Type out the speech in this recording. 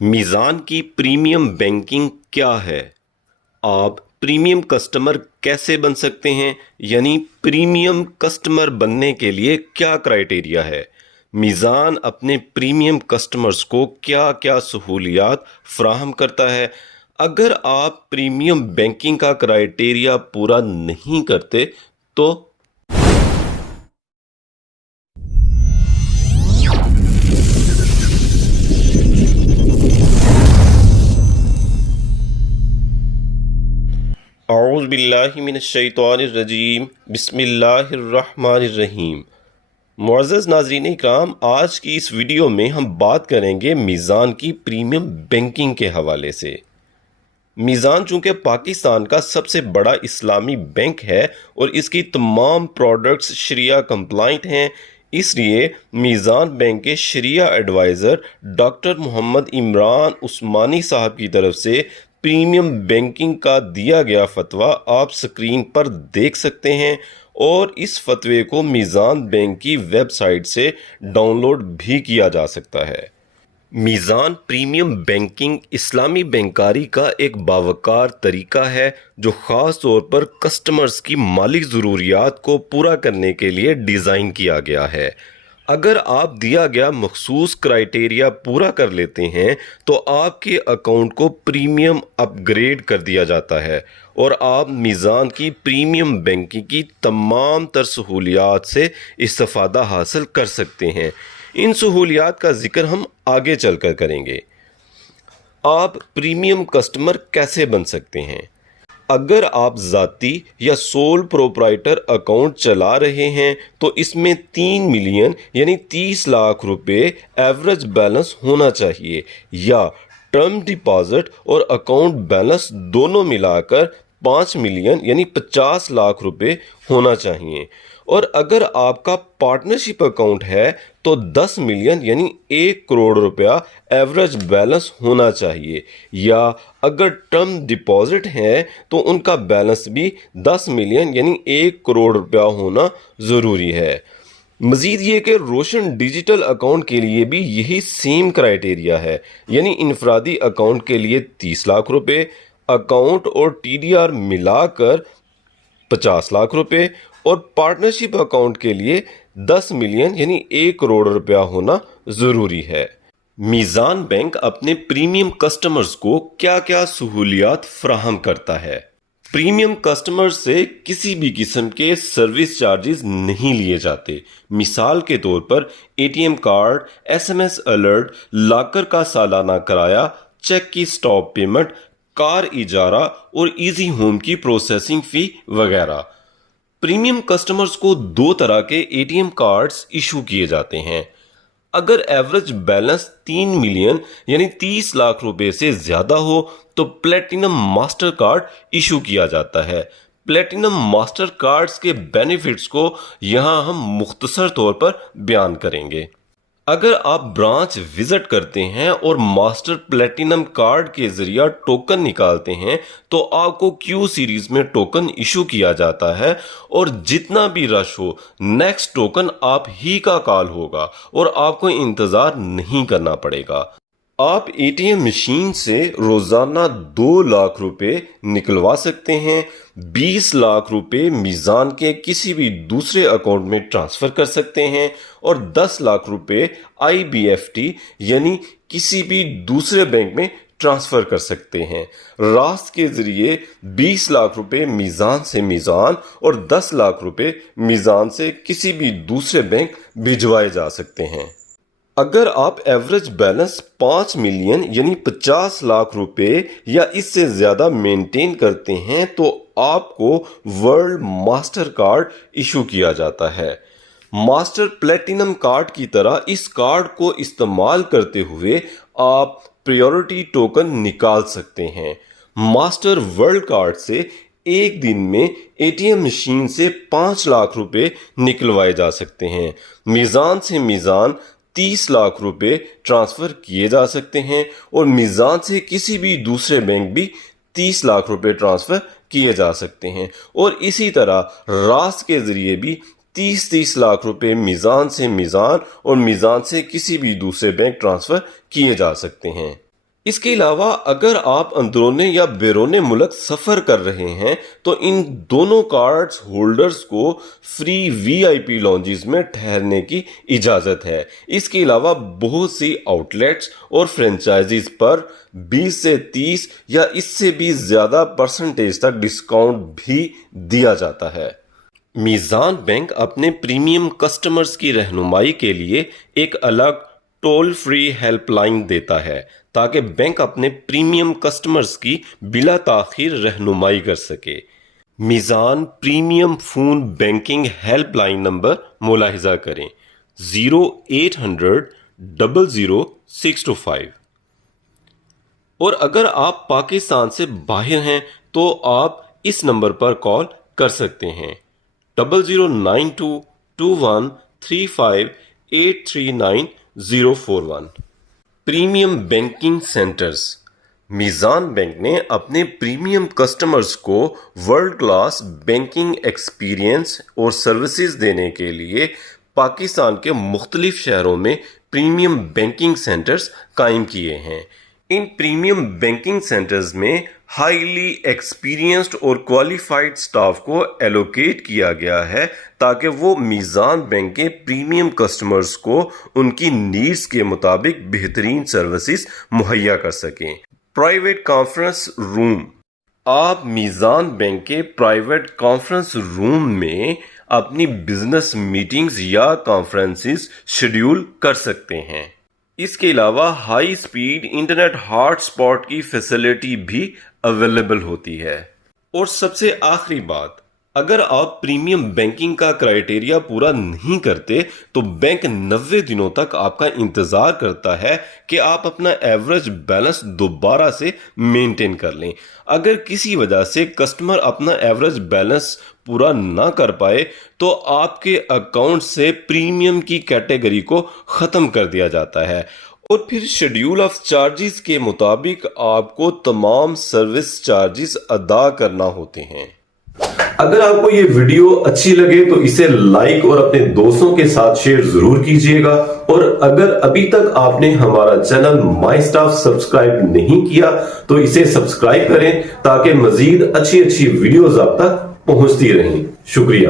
میزان کی premium banking کیا ہے؟ آپ پریمیم کسٹمر کیسے بن سکتے ہیں؟ یعنی پریمیم کسٹمر بننے کے لیے کیا کرائیٹیریا ہے؟ میزان اپنے پریمیم کسٹمرز کو کیا کیا سہولیات فراہم کرتا ہے؟ اگر آپ پریمیم بینکنگ کا کرائیٹیریا پورا نہیں کرتے تو اعوذ باللہ من الشیطان الرجیم، بسم اللہ الرحمن الرحیم۔ معزز ناظرین اکرام، آج کی اس ویڈیو میں ہم بات کریں گے میزان کی پریمیم بینکنگ کے حوالے سے۔ میزان چونکہ پاکستان کا سب سے بڑا اسلامی بینک ہے اور اس کی تمام پروڈکٹس شریعہ کمپلائنٹ ہیں، اس لیے میزان بینک کے شریعہ ایڈوائزر ڈاکٹر محمد عمران عثمانی صاحب کی طرف سے پریمیم بینکنگ کا دیا گیا فتویٰ آپ سکرین پر دیکھ سکتے ہیں، اور اس فتوے کو میزان بینک کی ویب سائٹ سے ڈاؤن لوڈ بھی کیا جا سکتا ہے۔ میزان پریمیم بینکنگ اسلامی بینکاری کا ایک باوقار طریقہ ہے جو خاص طور پر کسٹمرز کی مالی ضروریات کو پورا کرنے کے لیے ڈیزائن کیا گیا ہے۔ اگر آپ دیا گیا مخصوص کرائیٹیریا پورا کر لیتے ہیں تو آپ کے اکاؤنٹ کو پریمیم اپ گریڈ کر دیا جاتا ہے اور آپ میزان کی پریمیم بینکنگ کی تمام تر سہولیات سے استفادہ حاصل کر سکتے ہیں۔ ان سہولیات کا ذکر ہم آگے چل کر کریں گے۔ آپ پریمیم کسٹمر کیسے بن سکتے ہیں؟ اگر آپ ذاتی یا سول پروپرائٹر اکاؤنٹ چلا رہے ہیں تو اس میں 3 ملین یعنی 30 لاکھ روپے ایوریج بیلنس ہونا چاہیے، یا ٹرم ڈپازٹ اور اکاؤنٹ بیلنس دونوں ملا کر 5 ملین یعنی 50 لاکھ روپے ہونا چاہیے۔ اور اگر آپ کا پارٹنرشپ اکاؤنٹ ہے تو 10 ملین یعنی 1 کروڑ روپیہ ایوریج بیلنس ہونا چاہیے، یا اگر ٹرم ڈپازٹ ہے تو ان کا بیلنس بھی 10 ملین یعنی 1 کروڑ روپیہ ہونا ضروری ہے۔ مزید یہ کہ روشن ڈیجیٹل اکاؤنٹ کے لیے بھی یہی سیم کرائیٹیریا ہے، یعنی انفرادی اکاؤنٹ کے لیے 30 لاکھ روپے، اکاؤنٹ اور ٹی ڈی آر ملا کر 50 لاکھ روپے، اور پارٹنرشپ اکاؤنٹ کے لیے 10 ملین یعنی 1 کروڑ روپیہ ہونا ضروری ہے۔ میزان بینک اپنے پریمیم کسٹمرز کو کیا کیا سہولیات فراہم کرتا ہے؟ پریمیم کسٹمر سے کسی بھی قسم کے سروس چارجز نہیں لیے جاتے۔ مثال کے طور پر ATM کارڈ، SMS الرٹ، لاکر کا سالانہ کرایہ، چیک کی سٹاپ پیمنٹ، کار اجارہ اور ایزی ہوم کی پروسیسنگ فی وغیرہ۔ پریمیم کسٹمرز کو 2 طرح کے ATM کارڈز ایشو کیے جاتے ہیں۔ اگر ایوریج بیلنس 3 ملین یعنی 30 لاکھ روپے سے زیادہ ہو تو پلیٹینم ماسٹر کارڈ ایشو کیا جاتا ہے۔ پلیٹینم ماسٹر کارڈز کے بینیفٹس کو یہاں ہم مختصر طور پر بیان کریں گے۔ اگر آپ برانچ وزٹ کرتے ہیں اور ماسٹر پلیٹینم کارڈ کے ذریعہ ٹوکن نکالتے ہیں تو آپ کو کیو سیریز میں ٹوکن ایشو کیا جاتا ہے، اور جتنا بھی رش ہو نیکسٹ ٹوکن آپ ہی کا کال ہوگا اور آپ کو انتظار نہیں کرنا پڑے گا۔ آپ ATM مشین سے روزانہ 2 لاکھ روپے نکلوا سکتے ہیں، 20 لاکھ روپے میزان کے کسی بھی دوسرے اکاؤنٹ میں ٹرانسفر کر سکتے ہیں، اور 10 لاکھ روپے IBFT یعنی کسی بھی دوسرے بینک میں ٹرانسفر کر سکتے ہیں۔ راست کے ذریعے 20 لاکھ روپے میزان سے میزان اور 10 لاکھ روپے میزان سے کسی بھی دوسرے بینک بھجوائے جا سکتے ہیں۔ اگر آپ ایوریج بیلنس 5 ملین یعنی 50 لاکھ روپے یا اس سے زیادہ مینٹین کرتے ہیں تو آپ کو ورلڈ ماسٹر کارڈ ایشو کیا جاتا ہے۔ ماسٹر پلیٹینم کارڈ کی طرح اس کارڈ کو استعمال کرتے ہوئے آپ پریورٹی ٹوکن نکال سکتے ہیں۔ ماسٹر ورلڈ کارڈ سے ایک دن میں ATM مشین سے 5 لاکھ روپے نکلوائے جا سکتے ہیں۔ میزان سے میزان 30 لاکھ روپے ٹرانسفر کیے جا سکتے ہیں، اور میزان سے کسی بھی دوسرے بینک بھی 30 لاکھ روپے ٹرانسفر کیے جا سکتے ہیں، اور اسی طرح راست کے ذریعے بھی 30 لاکھ روپے میزان سے میزان اور میزان سے کسی بھی دوسرے بینک ٹرانسفر کیے جا سکتے ہیں۔ اس کے علاوہ اگر آپ اندرون یا بیرون ملک سفر کر رہے ہیں تو ان دونوں کارڈز ہولڈرز کو فری وی آئی پی لانجز میں ٹھہرنے کی اجازت ہے۔ اس کے علاوہ بہت سی آؤٹ لیٹس اور فرینچائزیز پر 20 سے 30 یا اس سے بھی زیادہ پرسنٹیج تک ڈسکاؤنٹ بھی دیا جاتا ہے۔ میزان بینک اپنے پریمیم کسٹمرز کی رہنمائی کے لیے ایک الگ ٹول فری ہیلپ لائن دیتا ہے تاکہ بینک اپنے پریمیم کسٹمرز کی بلا تاخیر رہنمائی کر سکے۔ میزان premium phone banking help line number ملاحظہ کریں 0800 00 625۔ اور اگر آپ پاکستان سے باہر ہیں تو آپ اس نمبر پر کال کر سکتے ہیں 0092 21 35 839 041۔ Premium banking centres. میزان بینک نے اپنے پریمیم کسٹمرز کو ورلڈ کلاس بینکنگ ایکسپیرینس اور سروسز دینے کے لیے پاکستان کے مختلف شہروں میں پریمیم بینکنگ سینٹرز قائم کیے ہیں۔ ان پریمیم بینکنگ سینٹرز میں ہائیلی ایکسپیرینسڈ اور کوالیفائڈ سٹاف کو ایلوکیٹ کیا گیا ہے تاکہ وہ میزان بینک کے پریمیم کسٹمرز کو ان کی نیڈز کے مطابق بہترین سروسز مہیا کر سکیں۔ Private conference room. آپ میزان بینک کے پرائیویٹ کانفرنس روم میں اپنی بزنس میٹنگز یا کانفرنسز شیڈیول کر سکتے ہیں۔ اس کے علاوہ high speed internet hotspot کی فیسلٹی بھی اویلیبل ہوتی ہے۔ اور سب سے آخری بات، اگر آپ پریمیم بینکنگ کا کرائیٹیریا پورا نہیں کرتے تو بینک 90 دنوں تک آپ کا انتظار کرتا ہے کہ آپ اپنا ایوریج بیلنس دوبارہ سے مینٹین کر لیں۔ اگر کسی وجہ سے کسٹمر اپنا ایوریج بیلنس پورا نہ کر پائے تو آپ کے اکاؤنٹ سے پریمیم کی کیٹیگری کو ختم کر دیا جاتا ہے اور پھر شیڈیول آف چارجز کے مطابق آپ کو تمام سروس چارجز ادا کرنا ہوتے ہیں۔ اگر آپ کو یہ ویڈیو اچھی لگے تو اسے لائک اور اپنے دوستوں کے ساتھ شیئر ضرور کیجیے گا، اور اگر ابھی تک آپ نے ہمارا چینل مائی اسٹاف سبسکرائب نہیں کیا تو اسے سبسکرائب کریں تاکہ مزید اچھی ویڈیوز آپ تک پہنچتی رہیں۔ شکریہ۔